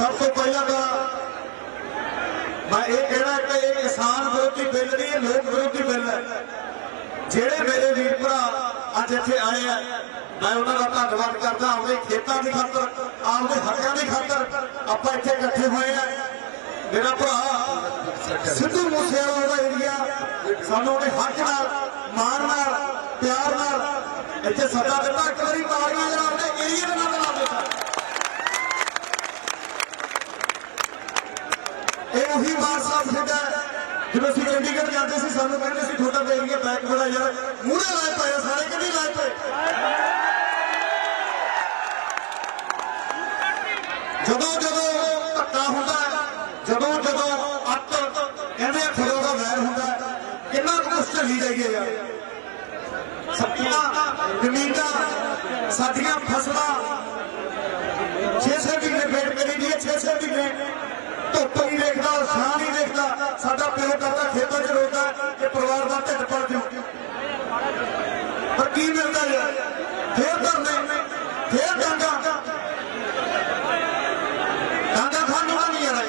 सब तो पहला तो मैं ये कहना कि ये किसान विरोधी बिल नहीं, लोक विरोधी बिल है। जेड़े मेरे वीर भरा अज इत्थे आए हैं, मैं उन्होंने धन्यवाद करता। अपने खेतों की खातर, आपके हकों की खातर आप इत्थे इकट्ठे हुए हैं। मेरा भरा सिद्धू मूसेवाला का एरिया सानू अपने हक नाल, मान नाल, प्यार नाल इत्थे सदा दिता। एक बारी तालियां जरा अपने एरिया के नाल ला दिता। उही बार साहब सीधा जो असं चंडीगढ़ जाते थे, सानू कहते थे थोड़ा एरिया बैक बड़ा यार मूहरे लाए पे सारे कि नहीं लाए पे। जदों जदों धक्का होंदा है, जदों जदों अत कहने खुदा का वैर होंदा है, कितना कुछ झली जाइए यार। सब्जियां जमीनां साडियां फसलां 6-6 महीने वेट करी दी, 6-6 महीने धुप नहीं देखता, छां नहीं देखता। साडा प्यो करता खेतों च रोकता कि परिवार का ढिड भर जाओ, पर की मिलता है? फिर धरने, फिर डांगा खाने का नहीं आ रहा।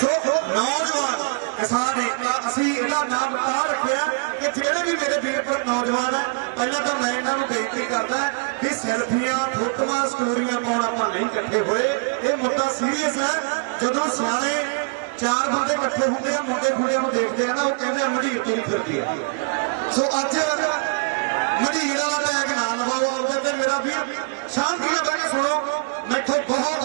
सो नौजवान किसान असी इहदा नाम ता रखिया कि जेड़े भी मेरे वीर पर नौजवान है, पहला तो मैं इन्होंने बेनती करता कि सेल्फियां, फोटोआं, स्टोरियां पाउण आपां नहीं इकट्ठे होए। ये मुद्दा सीरीयस है। जदों सियाणे 4 बंदे इकट्ठे होंगे, मुंडे कुड़ियां नूं देखते हैं ना, वो कहते हैं मंडीर तुरी फिरदी है। सो अज मंडीर वाला टैग ना लवाओ आपदे ते। मेरा वीर शांति नाल बैठ के सुनो, मैथों बहुत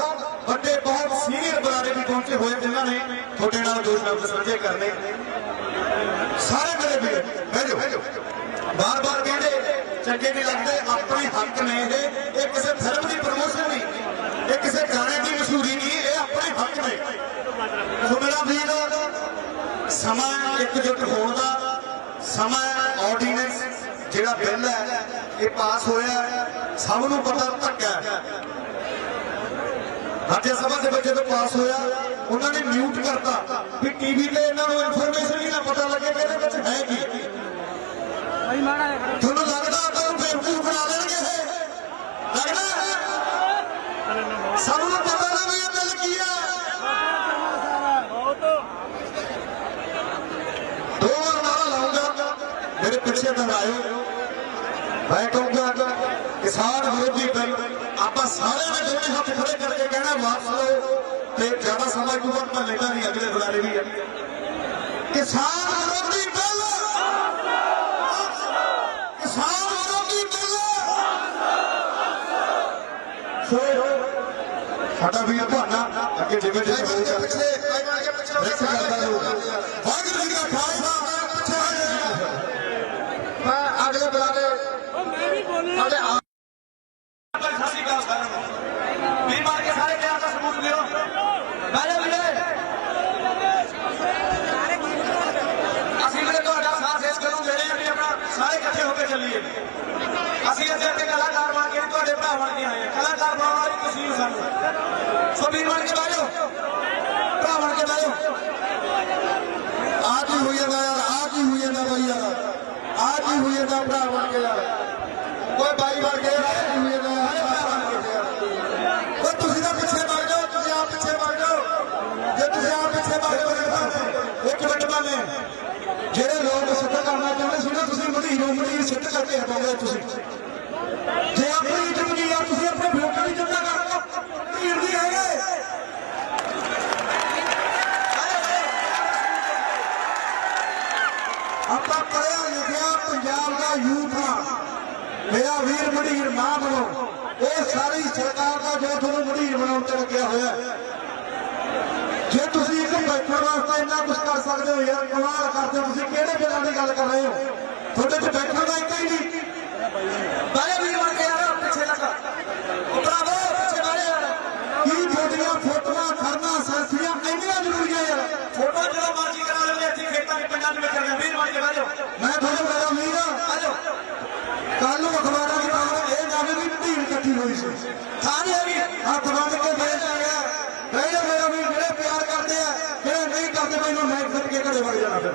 बड़े बहुत सीनियर बुलारे भी पहुंचे हुए जिन्होंने थोड़े नाल दो शब्द साझे करने। सारे मेरे वीर बह जाओ, बार बार कहते चंगे नहीं लगते। अपने हक ने ये किसी फिल्म की प्रमोशन नहीं, ये किसी गाने की मशहूरी नहीं, ये अपने हक ने। सो मेरा वीर समा एकजुट होने का समा, ऑर्डीनेंस जिहड़ा बिल है ये पास होया, सब नूं पता धक्का राज्य सभा के बच्चे तो पास होया, उन्होंने म्यूट करता भी टीवी पे इन्होंने इन्फॉर्मेशन ही ना पता लगे कि है की। थोड़ा लगता तो बेवकूफ बना देंगे, लगता सब पता ना भी ये बिल की है। 2 बार नारा लाऊंगा, मेरे पीछे दोहरायो। मैं कहूंगा किसान विरोधी बिल आप सारे ने दोनों हाथ खड़े करके कहना वापस लो, तो ज्यादा समय को वक्त मैं लेना नहीं, अगले बुलारे भी है। किसान विरोधी बिल, किसान विरोधी बिल। साडा वीर भाना अगे जिवें जिवें वाहिगुरू जी का खालसा। मैं अगले बुलारे सारे इकट्ठे होकर चलिए। असं अगे कलाकार बन के थोड़े भरा बन के आए, कलाकार बनाने वाली तुसीं हो सानू। सो वीर बन के बह जाओ, भरा बन के बह जाओ। आज ही हुई है यार, आज ही हुई है ना भाई यार, आज ही हुई है ना भरा बन के यार, कोई भाई बन के आज ही हुई है ना भरा बन के यार। तो तुसीं ना पीछे भाग जाओ, तुसीं आप पीछे भाग जाओ। जे तुसीं आप पीछे भाग जाओ, एक मिनट माने जेड़े लोग सिद्ध करना चाहते सी ना, तुसीं मंडीर सिद्ध करके हटाओगे। तुसीं जे अपनी जिंदगी यार तुसीं अपने वोटां की चिंता करो, मंडीर दी है। आप पढ़िया लिखिया पंजाब का यूथ हाँ, मेरा वीर मंडीर ना बनो। ये सारी सरकार का जो तुहानूं मंडीर बनाउण ते लग्या होया। जे तुसीं एक बैठण वास्ते इन्ना कुछ कर सकते हो यार, कमाल करते हो। तुसीं किहड़े बिल्लां दी गल कर रहे हो? तुहाडे च बैठण दा एक ही नहीं। बारे वीर बन के यार पिछे लगा भरावो, पिछे बारे यार की थोड़ियां फोटोआं करना, सेल्फियां इंनियां जरूरी है यार। फोटो जो मर्जी करा लेंगे, इत्थे खेतां च पिंडां च बैठे वीर बन के बह जाओ। मैं तुहानूं मेरा वीर आ जाओ। कल नूं अखबारां च पाओ ये ना भी भीड़ इकट्ठी होई सी, सारे हत्थ बन के बह जाएगा। मेरा वीर जेड़े प्यार करते हैं, जेड़े नहीं करते मैनूं मैं खिच के घरे वग जाना। फिर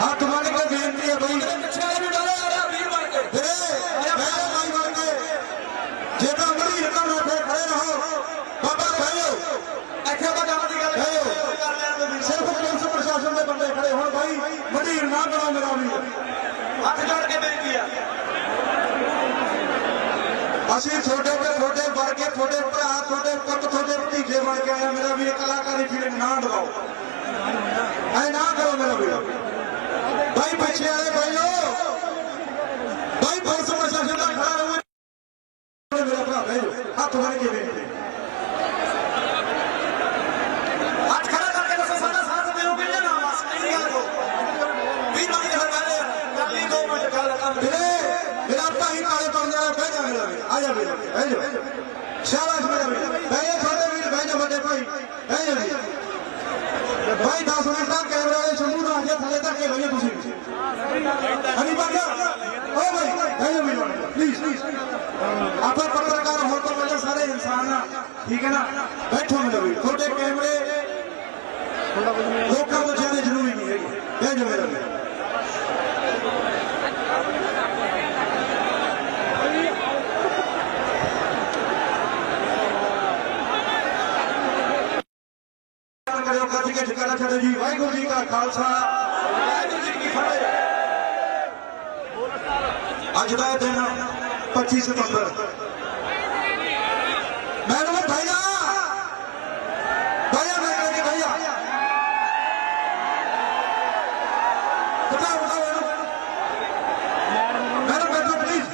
हाथ बन के बेनती है भाई, पिछले भी डाले वीर बन के ਅਸੀਂ ਤੁਹਾਡੇ ਤੇ ਤੁਹਾਡੇ ਵਰਗੇ ਤੁਹਾਡੇ ਭਰਾ ਤੁਹਾਡੇ ਪੁੱਤ ਤੁਹਾਡੇ ਭਤੀਜੇ ਬਣ ਕੇ ਆਇਆ ਮੇਰਾ ਵੀਰ ਕਲਾਕਾਰੀ ਫੀਲਿੰਗ ਨਾ ਡਵਾਓ ਐ ਨਾ ਕਰੋ ਮੇਰਾ ਵੀਰ ਭਾਈ ਪਿੱਛੇ ਵਾਲੇ ਭਾਈਓ ਭਾਈ ਪੁਲਿਸ ਪ੍ਰਸ਼ਾਸਨ ਦਾ ਖੜਾ ਰਹੋ ਮੇਰਾ ਭਰਾ ਭਾਈਓ ਹੱਥ ਬੰਨ ਕੇ ਬੇਨਤੀ ਹੱਥ ਖੜਾ ਕਰਕੇ ਦੱਸੋ ਸਾਡਾ ਸਾਥ ਦਿਓਗੇ ਜਾਂ ਨਾ ਬਸ ਇੰਨੀ ਗੱਲ ਕਹੋ ਵੀਰ ਭਾਈ ਹਰ ਵਾਲੇ ਕੱਲੀ 2 ਮਿੰਟ ਗੱਲ ਕਰ मेरा भाई काले बन जाना बह जा मेरा वीर आ जा मेरा वीर बह जा शाबाश मेरा वीर बह जा छोटे वीर बह जा बड़े भाई बह जा वीर भाई 10 मिनट तक कैमरा वाले शंभू ना आके थले तक के भैया तुसी हनी बाजा ओ भाई बह जा वीर प्लीज आप पत्रकार हो तो बोले सारे इंसान ना ठीक है ना बैठो मेरा वीर छोटे कैमरे लोगों को जाने जरूरी नहीं है बह जा मेरा वीर जी वाहिगुरू जी का खालसा वाहिगुरू जी की फतेह अज का दिन 25 सितंबर मैडम भैया भैया भैया बताओ मैडम बैठो प्लीज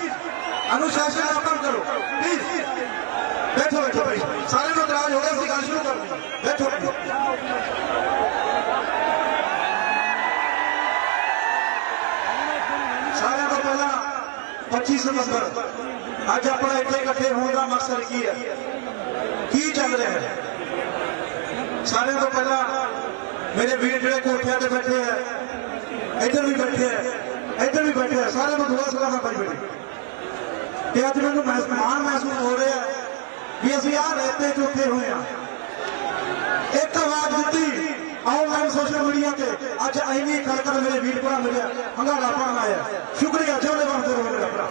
अनुशासन का काम करो प्लीज बैठो बैठो भाई सारे लोग नाराज हो गए गल शुरू कर बैठो सारे तो पहला 25 सितंबर अज अपना इतने इकट्ठे होने का मकसद की है की चल रहा है सारे तो पहला मेरे वीर जो कोठिया पे बैठे हैं इधर भी बैठे हैं इधर भी बैठे हैं सारे को दुआ सलाम भाई बेटे अज मैं मान महसूस हो रहा है भी असं आ रहते चौथे हुए हैं एक आवाज दी ऑनलाइन सोशल मीडिया के अज इन्नी खड़कर मेरे वीर भरा मिले हंगारा पाना आया शुक्रिया जोड़े बनते रहो मेरा भरा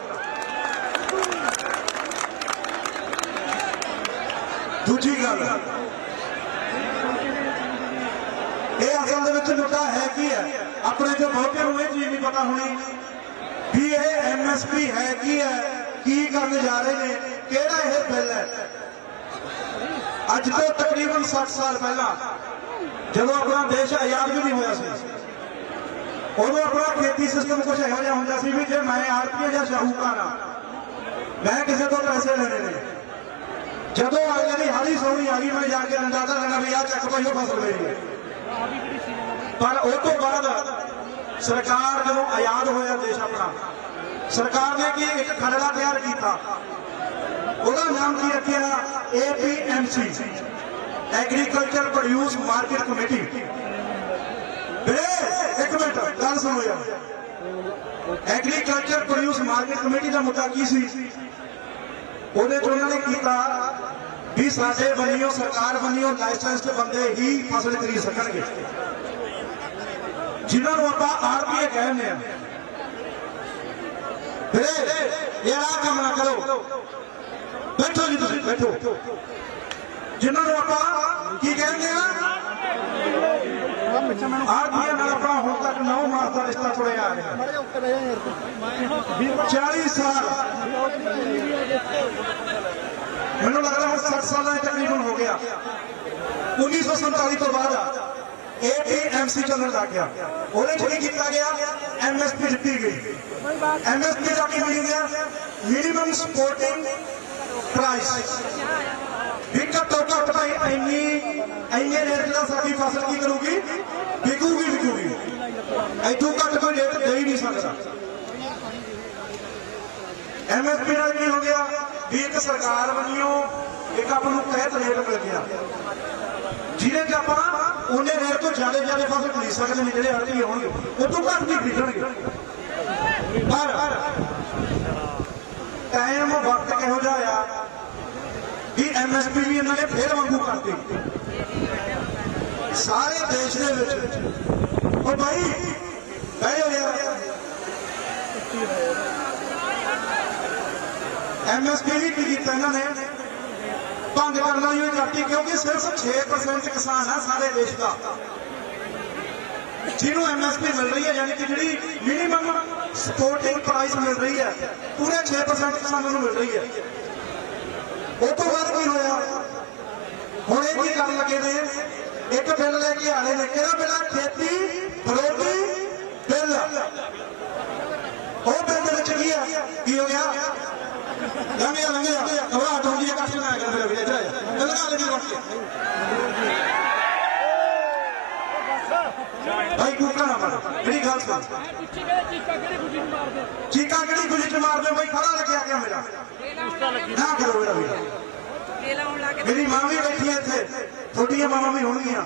दूजी गल ये असल मुद्दा है कि है अपने जो बहुते ये चीज नहीं पता होनी भी ये MSP है कि है की करने जा रहे हैं केड़ा ये बिल है अज तो तकरीबन 60 साल पहला जब अपना देश आजाद भी नहीं हुआ उदो अपना खेती सिस्टम कुछ यहो जहा होंगे सी भी जे मैं आड़ती या शाहूकार हाँ मैं किसी को पैसे लेने ने जदों अगले की हाली सौनी आ गई मैं जाके अंदाजा लेना भी आ चक भाई फसल मेरी है पर उस तो बाद सरकार जो आजाद होया देश अपना सरकार ने की एक खरड़ा तैयार किया ਉਹਦਾ नाम की रखा APMC agriculture produce market committee एक मिनट गल सुनो यार एग्रीकल्चर प्रोड्यूस मार्केट कमेटी का मुद्दा की सी उन्होंने किया भी साडे बनियो सरकार बनियो लाइसेंस्ड बंदे ही फसल खरीद सकणगे जिन्होंने आप RBI कहने ये काम ना करो बैठो जी तुम बैठो जिन्होंने आप की कहते हैं RBI अपना हुण तक 9 मास का रिश्ता तुड़िया आ रहा 40 साल मैनू लग रहा है 60 साल तकरीबन हो गया 1947 तो बाद APMC चलने लग गया वो किया गया MSP दी गई MSP का की मिल गया मिनिमम सपोर्टिंग प्राइस भी घट्टो घट भाई इन्ने रेट का साडी फसल की करूगी विकूगी इतों घट कोई रेट दे ही नहीं सकता MSP का की हो गया भी एक सरकार बनियो एक आपको तहत रेट मिल गया जिन्हें कि आप उन्हें रेट तो ज्यादा फसल खरीद सकते हैं जो हड़ती होंगे वो तो घट भी खरीदणगे पर टाइम वक्त किहो जिहा आया कि MSP भी इन्होंने फिर वांगू करती सारे देश दे विच ओ भाई बह जाओ यार MSP भी की किया इन्होंने भंग करना ही करती क्योंकि सिर्फ 6% किसान है सारे देश का जिन्होंने MSP मिल रही है यानी कि जी मिनिमम सपोर्टिंग प्राइस मिल रही है पूरे 6% किसानों को मिल रही है ਉਹ ਤੋਂ ਬਾਅਦ ਕੀ ਹੋਇਆ, ਹੁਣ ਇਹ ਕੀ ਕਰਨ ਲੱਗੇ ਨੇ, ਇੱਕ ਬਿੱਲ ਲੈ ਕੇ ਆਲੇ ਨੇ, ਕਿਹੜਾ ਬਿੱਲ ਆ, ਖੇਤੀ ਵਿਰੋਧੀ ਬਿੱਲ। ਉਹ ਬਿੱਲ ਦੇ ਵਿੱਚ ਕੀ ਹੋ ਗਿਆ, ਲੰਘਿਆ ਘਬਰਾਹਟ ਹੁੰਦੀ ਹੈ, ਕੱਟ ਨਾ ਕਰ ਮੇਰੇ ਇੱਧਰ ਆ ਲਗਾ ਲੈ ਜੀ ਭਾਈ ਕੂਕਾ ਨਾ ਮਾਰ, ਮੇਰੀ ਗੱਲ ਸੁਣ, ਚੀਕਾ ਕਿਹੜੀ ਖੁਸ਼ੀ ਚ ਮਾਰਦੇ ਭਾਈ, ਖੜਾ ਲੱਗਿਆ ਗਿਆ ਮੇਰਾ ਨਾ ਕਰੋ ਮੇਰਾ ਵੀ, ਮੇਰੀ ਮਾਂ ਵੀ ਬੈਠੀ ਹੈ ਇੱਥੇ, ਤੁਹਾਡੀਆਂ ਮਾਵਾਂ ਵੀ ਹੋਣਗੀਆਂ,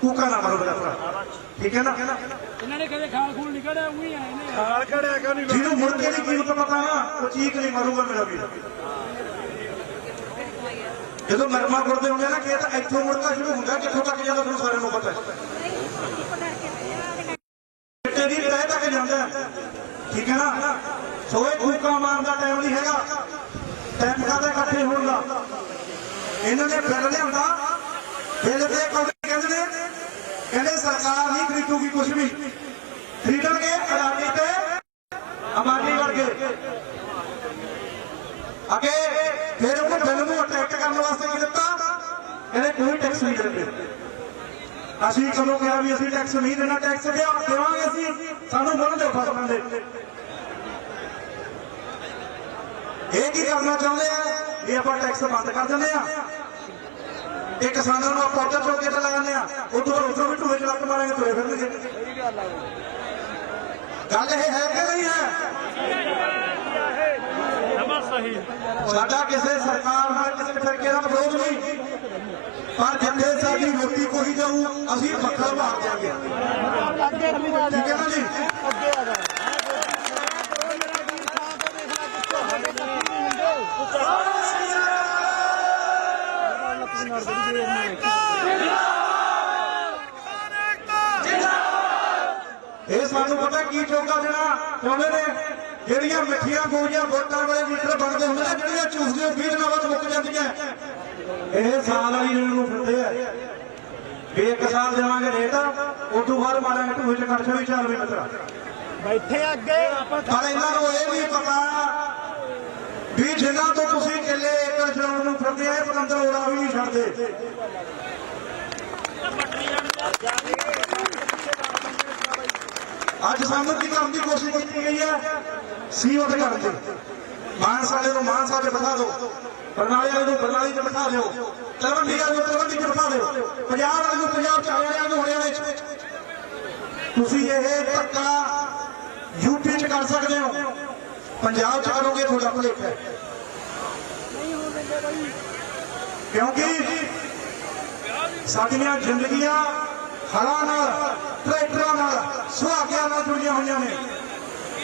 ਕੂਕਾ ਨਾ ਮਾਰੋ ਮੇਰਾ ਭਰਾ, ਠੀਕ ਹੈ ਨਾ। ਇਹਨਾਂ ਨੇ ਕਦੇ ਖਾਲ ਖੂਲ ਨਹੀਂ ਕੱਢਿਆ, ਉਹੀ ਆਏ ਨੇ ਖਾਲ ਕੱਢਿਆ ਕਿਉਂ ਨਹੀਂ, ਜਿਹਨੂੰ ਮੁਰਗੇ ਦੀ ਕੀਮਤ ਪਤਾ ਨਾ ਉਹ ਚੀਕ ਨਹੀਂ ਮਾਰੂਗਾ ਮੇਰਾ ਵੀ। ਜਦੋਂ ਨਰਮਾ ਗੁਰਦੇ ਹੁੰਦੇ ਨਾ ਕਿ ਤਾਂ ਇੱਥੋਂ ਮੁਰਗਾ ਸ਼ੁਰੂ ਹੁੰਦਾ, ਕਿੱਥੋਂ ਤੱਕ ਜਾਂਦਾ ਤੁਹਾਨੂੰ ਸਾਰਿਆਂ ਨੂੰ ਪਤਾ ਹੈ, ਚਿੱਟੇ ਦੀ ਤਹਿ ਤੱਕ ਜਾਂਦਾ, ਠੀਕ ਹੈ ਨਾ। ਸੋ ਇਹ ਕੂਕਾ ਮਾਰਨ ਦਾ ਟਾਈਮ ਨਹੀਂ ਹੈਗਾ, ਟਾਈਮ ਕਾਹਦਾ ਇਕੱਠੇ ਹੋਣ ਦਾ। ਇਹਨਾਂ ਨੇ ਬਿੱਲ ਲਿਆਂਦਾ, ਬਿੱਲ ਦੇ ਕਹਿੰਦੇ ਨੇ, ਕਹਿੰਦੇ ਸਰਕਾਰ ਨਹੀਂ ਖਰੀਦੂਗੀ ਕੁਝ ਵੀ, ਖਰੀਦਣਗੇ ਅਡਾਨੀ ਤੇ ਅੰਬਾਨੀ ਵਰਗੇ। ਅੱਗੇ ਫਿਰ ਉਹ ਬਿੱਲ ਨੂੰ ਅਟਰੈਕਟ ਕਰਨ ਵਾਸਤੇ ਕੀ ਦਿੱਤਾ, ਕਹਿੰਦੇ ਕੋਈ ਟੈਕਸ ਨਹੀਂ ਦੇਣਗੇ। ਅਸੀਂ ਕਦੋਂ ਕਿਹਾ ਵੀ ਅਸੀਂ ਟੈਕਸ ਨਹੀਂ ਦੇਣਾ, ਟੈਕਸ ਦੇਵਾਂਗੇ ਅਸੀਂ, ਸਾਨੂੰ ਮੁੱਲ ਦਿਓ ਫਸਲਾਂ ਦੇ। ਇਹ ਕੀ ਕਰਨਾ ਚਾਹੁੰਦੇ ਆ ਵੀ ਆਪਾਂ ਟੈਕਸ ਬੰਦ ਕਰ ਦਿੰਦੇ ਆ, ਇਹ ਕਿਸਾਨਾਂ ਨੂੰ ਆਪਾਂ ਉੱਧਰ ਚੌਕੇ ਤੇ ਲਗਾਉਂਦੇ ਆ, ਉਦੋਂ ਬਾਅਦ ਉੱਧਰੋਂ ਵੀ ਢੂਹੇ ਚ ਲੱਕ ਮਾਰਾਂਗੇ, ਤੁਰੇ ਫਿਰਨਗੇ। ਗੱਲ ਇਹ ਹੈ ਕਿ ਨਹੀਂ ਹੈ, ਸਾਡਾ ਕਿਸੇ ਸਰਕਾਰ ਨਾਲ ਕਿਸੇ ਫਿਰਕੇ ਦਾ ਵਿਰੋਧ ਨਹੀਂ, ਪਰ ਜਿੱਥੇ ਸਾਡੀ ਰੋਟੀ ਕੋਈ ਜਾਊ ਅਸੀਂ ਮੱਖਣ ਮਾਰ ਦਿਆਂਗੇ, ਠੀਕ ਹੈ ਨਾ ਜੀ। ਇਹ ਸਾਨੂੰ ਪਤਾ ਕੀ ਚੌਕਾ ਦੇਣਾ ਚਾਹੁੰਦੇ ਨੇ, ਜਿਹੜੀਆਂ ਮਿੱਠੀਆਂ ਗੋਲੀਆਂ ਵੋਟਾਂ ਵਾਲੇ ਲੀਡਰ ਬਣਦੇ ਹੁੰਦੇ ਨੇ, ਜਿਹੜੀਆਂ ਚੂਸਦੇ 20 ਦਿਨਾਂ ਬਾਅਦ ਮੁੱਕ ਜਾਂਦੀਆਂ, ਇਹ ਸਾਲ ਵਾਲੀ ਰੇਟ ਨੂੰ ਫਿਰਦੇ ਆ ਵੀ 1 ਸਾਲ ਦੇਵਾਂਗੇ ਰੇਟ, ਉਸ ਤੋਂ ਬਾਅਦ ਮਾਰਾਂਗੇ ਢੂਹੇ ਚ ਕੱਢ ਵੀ 4 ਮਹੀਨੇ ਤੱਕ ਬੈਠੇ ਅੱਗੇ। ਪਰ ਇਹਨਾਂ ਨੂੰ ਇਹ ਵੀ ਪਤਾ ਵੀ ਜਿਨ੍ਹਾਂ ਤੋਂ ਤੁਸੀਂ ਕਿੱਲੇ ਏਕੜ ਚਲਾਉਣ ਨੂੰ ਫਿਰਦੇ ਆ, ਇਹ ਪਤੰਦਰ ਉਡਾ ਵੀ ਨਹੀਂ ਛੱਡਦੇ। ਅੱਜ ਸਾਨੂੰ ਕੀ ਕਰਨ ਦੀ ਕੋਸ਼ਿਸ਼ ਕੀਤੀ ਗਈ ਹੈ, ਸੀਓਟ ਕਰਨ ਦੀ। ਮਾਨਸਾ ਵਾਲੇ ਨੂੰ ਮਾਨਸਾ 'ਚ ਬਿਠਾ ਦਿਓ, ਬਰਨਾਲੇ ਵਾਲੇ ਨੂੰ ਬਰਨਾਲੇ 'ਚ ਬਿਠਾ ਦਿਓ, ਤਲਵੰਡੀ ਵਾਲੇ ਨੂੰ ਤਲਵੰਡੀ 'ਚ ਬਿਠਾ ਦਿਓ, ਪੰਜਾਬ ਵਾਲੇ ਨੂੰ ਪੰਜਾਬ 'ਚ, ਹਰਿਆਣਾ ਨੂੰ ਹਰਿਆਣੇ 'ਚ। ਤੁਸੀਂ ਇਹ ਧੱਕਾ ਯੂਪੀ 'ਚ ਕਰ ਸਕਦੇ ਹੋ, ਪੰਜਾਬ 'ਚ ਕਰੋਗੇ ਤੁਹਾਡਾ ਭੁਲੇਖਾ ਹੈ, ਕਿਉਂਕਿ ਸਾਡੀਆਂ ਜ਼ਿੰਦਗੀਆਂ ਹਲਾਂ ਨਾਲ, ਟਰੈਕਟਰਾਂ ਨਾਲ, ਸੁਹਾਗਿਆਂ ਨਾਲ ਜੁੜੀਆਂ ਹੋਈਆਂ ਨੇ,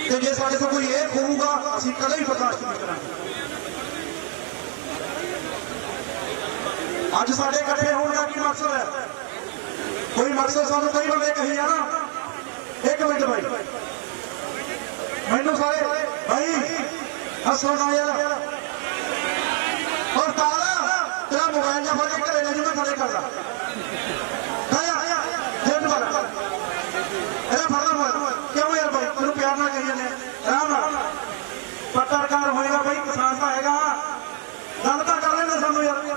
ਤੇ ਜੇ ਸਾਡੇ ਤੋਂ ਕੋਈ ਇਹ ਖੋਊਗਾ ਅਸੀਂ ਕਦੇ ਵੀ ਬਰਦਾਸ਼ਤ ਨਹੀਂ ਕਰਾਂਗੇ। ਅੱਜ ਸਾਡੇ ਇਕੱਠੇ ਹੋਣ ਦਾ ਕੀ ਮਕਸਦ ਹੈ, ਕੋਈ ਮਕਸਦ ਸਾਨੂੰ ਕਈ ਬੰਦੇ ਕਹੀ ਜਾਣਾ, ਇੱਕ ਮਿੰਟ ਭਾਈ, ਮੈਨੂੰ ਸਾਰੇ ਭਾਈ ਹੱਸੋ ਨਾ ਯਾਰ, ਹੋਰ ਤਾਲਾ ਤੇਰਾ ਮੋਬਾਈਲ ਜਾਂ ਫੜ ਕੇ ਘਰੇ ਲੈ ਜਾਊਗਾ, ਥੋੜੇ ਕਰਦਾ ਕਿਉਂ ਯਾਰ ਭਾਈ, ਤੈਨੂੰ ਪਿਆਰ ਨਾਲ ਕਹੀ ਜਾਂਦੇ ਆਰਾਮ ਨਾਲ, ਪੱਤਰਕਾਰ ਹੋਏਗਾ ਭਾਈ, ਕਿਸਾਨ ਤਾਂ ਹੈਗਾ, ਗੱਲ ਤਾਂ ਕਰ ਲੈਂਦੇ ਸਾਨੂੰ ਯਾਰ,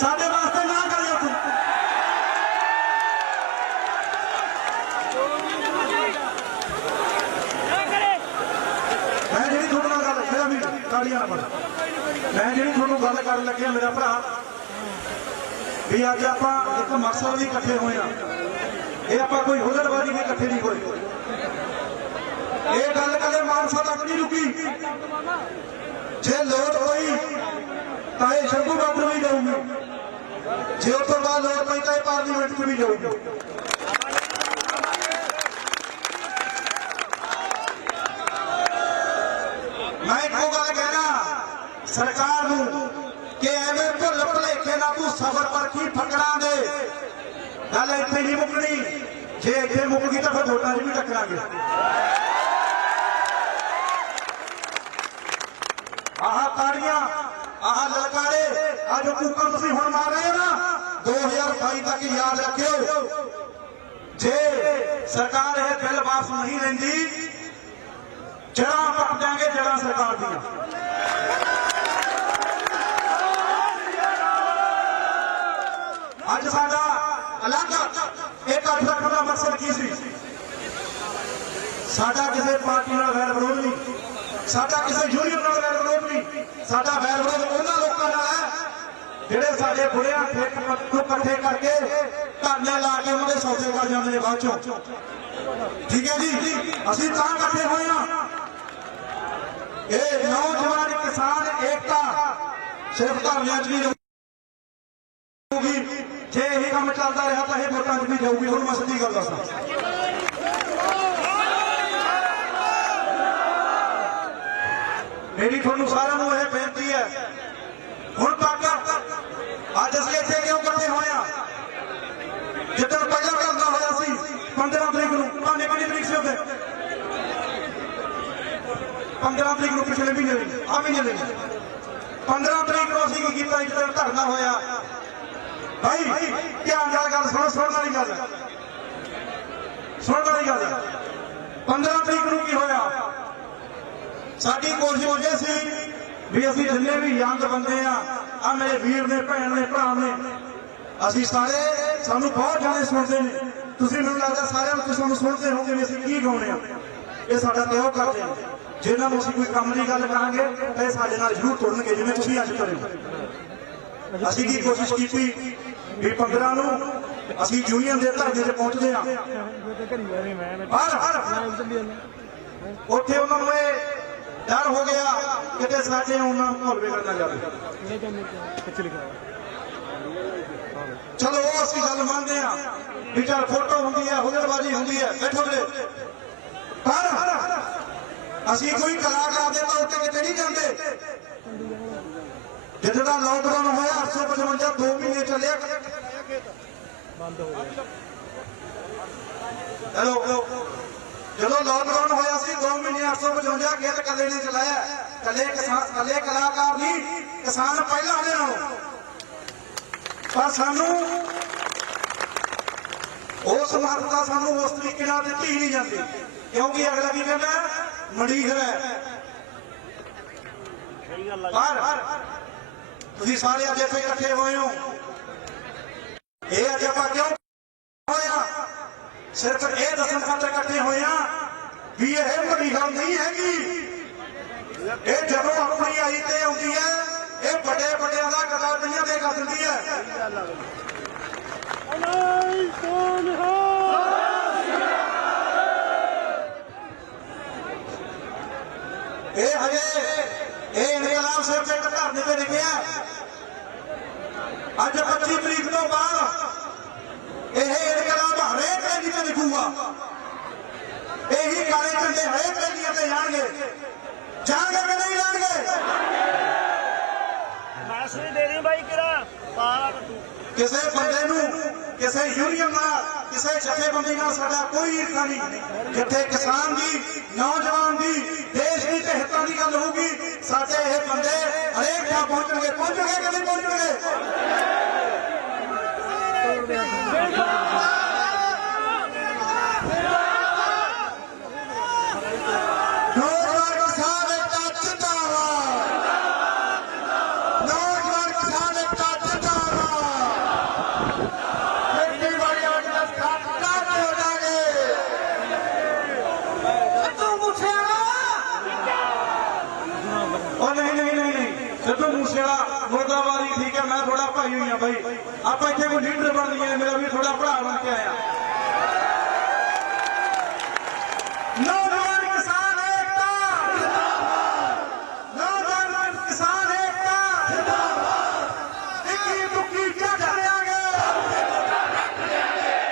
ਸਾਡੇ ਵਾਸਤੇ ਨਾ ਕਰਿਓ ਤੂੰ। ਮੈਂ ਜਿਹੜੀ ਤੁਹਾਡੇ ਨਾਲ ਗੱਲ, ਮੇਰਾ ਵੀ ਤਾੜੀਆਂ ਨਾਲ, ਮੈਂ ਜਿਹੜੀ ਤੁਹਾਨੂੰ ਗੱਲ ਕਰਨ ਲੱਗਿਆ ਮੇਰਾ ਭਰਾ, ਵੀ ਅੱਜ ਆਪਾਂ ਇੱਕ ਮਕਸਦ ਲਈ ਇਕੱਠੇ ਹੋਏ ਆ, ਇਹ ਆਪਾਂ ਕੋਈ ਹੁਲੜਬਾਜ਼ੀ ਵੀ ਇਕੱਠੇ ਨਹੀਂ ਹੋਏ। ਇਹ ਗੱਲ ਕਦੇ ਮਾਨਸਾ ਤੱਕ ਨਹੀਂ ਰੁਕੀ, ਜੇ ਲੋੜ ਹੋਈ ਤਾਂ ਇਹ ਸ਼ੰਭੂ ਬਾਬੂ ਵੀ ਜਾਊਗੀ, ਜੇ ਉਸ ਤੋਂ ਬਾਅਦ ਲੋੜ ਪਈ ਤਾਂ ਇਹ ਪਾਰਲੀਮੈਂਟ 'ਚ ਵੀ ਜਾਊਗੀ। ਮੈਂ ਇੱਕੋ ਗੱਲ ਕਹਿਣਾ ਸਰਕਾਰ ਨੂੰ ਕਿ ਐਵੇਂ ਭੁੱਲ ਭੁਲੇਖੇ ਨਾਲ ਤੂੰ ਸਬਰ ਪਰਖੀ ਫਕਰਾਂ ਦੇ, ਗੱਲ ਇੱਥੇ ਨਹੀਂ ਮੁੱਕਣੀ, ਜੇ ਇੱਥੇ ਮੁੱਕ ਗਈ ਤਾਂ ਫਿਰ ਵੋਟਾਂ 'ਚ ਵੀ ਟੱਕਰਾਂਗੇ। ਆਹ ਤਾੜੀਆਂ, ਆਹ ਲਲਕਾਰੇ, ਆਹ ਜੋ ਕੂਕਾਂ ਤੁਸੀਂ ਹੁਣ ਮਾਰ ਰਹੇ ਹੋ ਨਾ, 2022 ਤੱਕ ਯਾਦ ਰੱਖਿਓ, ਜੇ ਸਰਕਾਰ ਇਹ ਬਿੱਲ ਵਾਪਸ ਨਹੀਂ ਲੈਂਦੀ, ਜੜਾਂ ਪੱਟ ਜਾਣਗੇ, ਜੜਾਂ ਸਰਕਾਰ ਦੀਆਂ। ਸਾਡਾ ਕਿਸੇ ਪਾਰਟੀ ਨਾਲ ਵੈਰ ਵਿਰੋਧ ਨਹੀਂ, ਸਾਡਾ ਕਿਸੇ ਯੂਨੀਅਨ ਨਾਲ ਵੈਰ ਵਿਰੋਧ ਨਹੀਂ। ਸਾਡਾ ਵੈਰ ਵਿਰੋਧ ਉਹਨਾਂ ਲੋਕਾਂ ਨਾਲ ਹੈ ਜਿਹੜੇ ਸਾਡੇ ਬੁੜਿਆਂ ਠੇਕ ਨੂੰ ਇਕੱਠੇ ਕਰਕੇ ਧਰਨੇ ਲਾ ਕੇ ਉਹਨਾਂ ਦੇ ਸੌਦੇ ਕਰ ਜਾਂਦੇ ਨੇ ਬਾਅਦ ਚੋਂ। ਠੀਕ ਹੈ ਜੀ, ਅਸੀਂ ਤਾਂ ਇਕੱਠੇ ਹੋਏ ਹਾਂ। ਇਹ ਨੌਜਵਾਨ ਕਿਸਾਨ ਏਕਤਾ ਸਿਰਫ ਧਰਨਿਆਂ 'ਚ ਨਹੀਂ ਰਹੂਗੀ, ਜੇ ਇਹ ਕੰਮ ਚੱਲਦਾ ਰਿਹਾ ਤਾਂ ਇਹ ਵੋਟਾਂ 'ਚ ਵੀ ਜਾਊਗੀ। ਹੁਣ ਮੈਂ ਸਿੱਧੀ ਗੱਲ ਦੱਸਾਂ, ਮੇਰੀ ਤੁਹਾਨੂੰ ਸਾਰਿਆਂ ਨੂੰ ਇਹ ਬੇਨਤੀ ਹੈ, ਹੁਣ ਤੱਕ ਅੱਜ ਅਸੀਂ ਇੱਥੇ ਕਿਉਂ ਇਕੱਠੇ ਹੋਏ ਆ? ਜਿੱਦਣ ਪਹਿਲਾਂ ਕਰਨਾ ਹੋਇਆ ਸੀ 15 ਤਰੀਕ ਨੂੰ, ਭਾਵੇਂ ਕਿੰਨੀ ਤਰੀਕ ਸੀ ਉੱਥੇ 15 ਤਰੀਕ ਨੂੰ, ਪਿਛਲੇ ਮਹੀਨੇ ਦੀ ਆ ਮਹੀਨੇ ਦੀ 15 ਤਰੀਕ ਨੂੰ ਅਸੀਂ ਕੀ ਕੀਤਾ? ਜਦੋਂ ਧਰਨਾ ਹੋਇਆ ਭਾਈ ਧਿਆਨ ਨਾਲ ਗੱਲ ਸੁਣੋ, ਸੁਣਨ ਵਾਲੀ ਗੱਲ, ਸੁਣਨ ਵਾਲੀ ਗੱਲ। 15 ਤਰੀਕ ਨੂੰ ਕੀ ਹੋਇਆ? ਸਾਡੀ ਕੋਸ਼ਿਸ਼ ਇਹ ਸੀ ਵੀ ਅਸੀਂ ਜਿੰਨੇ ਵੀ ਯੰਗ ਬੰਦੇ ਆ ਮੇਰੇ ਵੀਰ ਨੇ, ਭੈਣ ਨੇ, ਭਰਾ ਨੇ, ਅਸੀਂ ਸਾਰੇ, ਸਾਨੂੰ ਬਹੁਤ ਜ਼ਿਆਦਾ ਸੁਣਦੇ ਨੇ। ਤੁਸੀਂ ਮੈਨੂੰ ਲੱਗਦਾ ਸਾਰਿਆਂ ਨੂੰ ਸਾਨੂੰ ਸੁਣਦੇ ਹੋਗੇ ਵੀ ਅਸੀਂ ਕੀ ਗਾਉਂਦੇ ਆ। ਇਹ ਸਾਡਾ ਤਿਉ ਕਰਦੇ ਆ। ਜੇ ਇਹਨਾਂ ਨੂੰ ਅਸੀਂ ਕੋਈ ਕੰਮ ਦੀ ਗੱਲ ਕਰਾਂਗੇ ਤਾਂ ਇਹ ਸਾਡੇ ਨਾਲ ਜ਼ਰੂਰ ਤੁਰਨਗੇ, ਜਿਵੇਂ ਤੁਸੀਂ ਅੱਜ ਕਰੇ। ਅਸੀਂ ਕੀ ਕੋਸ਼ਿਸ਼ ਕੀਤੀ ਵੀ 15 ਨੂੰ ਅਸੀਂ ਯੂਨੀਅਨ ਦੇ ਧਰਨੇ 'ਤੇ ਪਹੁੰਚਦੇ ਆ, ਉੱਥੇ ਉਹਨਾਂ ਨੂੰ ਇਹ ਡਰ ਹੋ ਗਿਆ ਕਿਤੇ ਸਾਡੇ ਉਹਨਾਂ ਨੂੰ ਮਾਹੌਲ ਵਿਗੜਨਾ ਜਾਵੇ। ਚਲੋ ਉਹ ਅਸੀਂ ਗੱਲ ਮੰਨਦੇ ਆ ਵੀ ਚੱਲ ਫੋਟੋ ਹੁੰਦੀ ਹੈ, ਹੁਲੜਬਾਜ਼ੀ ਹੁੰਦੀ ਹੈ, ਬੈਠੋਗੇ, ਪਰ ਅਸੀਂ ਕੋਈ ਕਲਾਕਾਰ ਦੇ ਤੌਰ ਤੇ ਕਿਤੇ ਨਹੀਂ ਜਾਂਦੇ। ਜਦੋਂ ਦਾ ਲਾਕਡਾਊਨ ਹੋਇਆ 855 2 ਮਹੀਨੇ ਚੱਲਿਆ ਬੰਦ ਹੋ ਗਿਆ। ਹੈਲੋ, ਜਦੋਂ ਲਾਕਡਾਊਨ ਹੋਇਆ ਸੀ 2 ਮਹੀਨੇ 855 ਗੇਟ ਕੱਲੇ ਨੇ ਚਲਾਇਆ। ਕੱਲੇ ਕਲਾਕਾਰ ਨਹੀਂ, ਕਿਸਾਨ ਪਹਿਲਾਂ ਵਾਲੇ ਨਾਲੋਂ। ਪਰ ਸਾਨੂੰ ਉਸ ਮਹੱਤਤਾ ਸਾਨੂੰ ਉਸ ਤਰੀਕੇ ਨਾਲ ਦਿੱਤੀ ਨਹੀਂ ਜਾਂਦੀ, ਕਿਉਂਕਿ ਅਗਲਾ ਕੀ ਕਹਿੰਦਾ ਮੰਡੀਰ ਹੈ। ਪਰ ਤੁਸੀਂ ਸਾਰੇ ਅੱਜ ਇੱਥੇ ਇਕੱਠੇ ਹੋਏ ਹੋ, ਇਹ ਅੱਜ ਆਪਾਂ ਕਿਉਂ ਹੋਇਆ? ਸਿਰਫ ਇਹ ਦੱਸਣ ਖਾਤਰ ਇਕੱਠੇ ਹੋਏ ਆ ਵੀ ਇਹ ਵੱਡੀ ਗੱਲ ਨਹੀਂ ਹੈਗੀ। ਇਹ ਜਦੋਂ ਆਪਣੀ ਆਈ ਤੇ ਆਉਂਦੀ ਹੈ, ਇਹ ਵੱਡੇ ਵੱਡਿਆਂ ਦਾ ਕਦਰ ਦੁਨੀਆ ਦੇ ਕਰ ਦਿੰਦੀ ਹੈ। ਇਹ ਹਜੇ ਇਹ ਇਨਕਲਾਬ ਸਿਰਫ ਇੱਕ ਧਰਨੇ ਤੇ ਲਿਖਿਆ। ਅੱਜ 25 ਤਰੀਕ ਤੋਂ ਬਾਅਦ ਇਹ ਇਨਕਲਾਬ ਹਰੇਕ ਰੈਲੀ ਤੇ ਲਿਖੂਗਾ। ਇਹੀ ਕਾਲੇ ਝੰਡੇ ਹਰੇਕ ਰੈਲੀਆਂ ਤੇ ਜਾਣਗੇ ਕਿ ਨਹੀਂ ਜਾਣਗੇ? ਮੈਸੇਜ ਦੇ ਰਹੀ ਬਾਈ ਕਿਰਾ ਪਾਲਾ ਤੂੰ ਕਿਸੇ ਬੰਦੇ ਨੂੰ, ਕਿਸੇ ਯੂਨੀਅਨ ਨਾਲ, ਕਿਸੇ ਜਥੇਬੰਦੀ ਨਾਲ ਸਾਡਾ ਕੋਈ ਈਰਖਾ ਨਹੀਂ। ਜਿੱਥੇ ਕਿਸਾਨ ਦੀ, ਨੌਜਵਾਨ ਦੀ, ਦੇਸ਼ ਦੀ ਤੇ ਹਿੱਤਾਂ ਦੀ ਗੱਲ ਹੋਊਗੀ, ਸਾਡੇ ਇਹ ਬੰਦੇ ਹਰੇਕ ਥਾਂ ਪਹੁੰਚਣਗੇ। ਪਹੁੰਚਣਗੇ ਕਿ ਨਹੀਂ ਪਹੁੰਚਣਗੇ? ਸਿੱਧੂ ਮੂਸੇਵਾਲਾ ਮੁਰਦਾਬਾਦੀ, ਠੀਕ ਹੈ, ਮੈਂ ਥੋੜਾ ਭਾਈ ਹੋਈ ਆ ਬਾਈ। ਆਪਾਂ ਇੱਥੇ ਕੋਈ ਲੀਡਰ ਬਣ ਗਏ, ਮੇਰਾ ਵੀ ਥੋੜਾ ਭਰਾ ਬਣ ਕੇ ਆਇਆ। ਨੌਜਵਾਨ ਕਿਸਾਨ ਏਕਤਾ ਜਿੰਦਾਬਾਦ, ਨੌਜਵਾਨ ਕਿਸਾਨ ਏਕਤਾ ਜਿੰਦਾਬਾਦ। ਇੱਕੀ ਦੁੱਕੀ ਚੱਕ ਲਿਆਂਗੇ,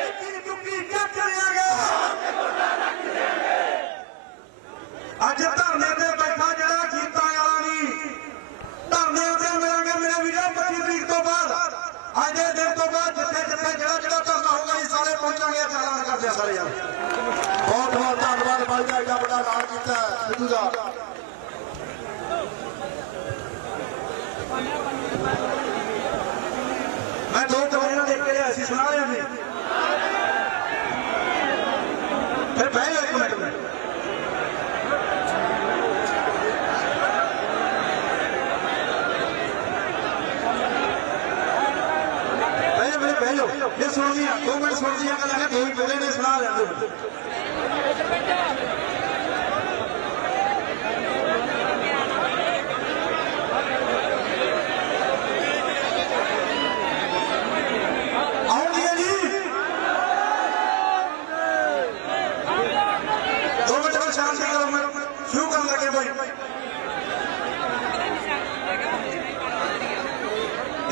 ਇੱਕੀ ਦੁੱਕੀ ਚੱਕ ਲਿਆਂਗੇ। ਅੱਜ ਧਰਨੇ ਤੇ ਬੈਠਾ ਜਿਹੜਾ ਕੀਤਾ ਵਾਲਾ ਨਹੀਂ, ਧਰਨਿਆਂ ਤੇ ਮਿਲਾਂਗੇ ਮੇਰੇ ਵੀਰੋ 25 ਤਰੀਕ ਤੋਂ ਬਾਅਦ। ਅੱਜ ਦੇ ਦਿਨ ਤੋਂ ਬਾਅਦ ਜਿੱਥੇ ਜਿਹੜਾ ਧਰਨਾ ਹੋਊਗਾ ਜੀ ਸਾਰੇ ਪਹੁੰਚਾਂਗੇ। ਐਲਾਨ ਕਰਦੇ ਆ ਸਾਰੇ ਯਾਰ। ਬਹੁਤ ਬਹੁਤ ਧੰਨਵਾਦ ਬਾਈ ਦਾ, ਇੰਨਾ ਵੱਡਾ ਐਲਾਨ ਕੀਤਾ ਸਿੱਧੂ ਦਾ। ਮੈਂ 2 ਕਮਰੇ ਨਾਲ ਦੇਖ ਕੇ ਲਿਆ ਸੀ, ਸੁਣਾ ਰਿਹਾ ਸੀ। ਫਿਰ ਬਹਿ ਜਾ ਇੱਕ ਮਿੰਟ। ये सुन लिया 2 मिनट सुन लिया, कल 2 ही बोले ने सुना लेंगे।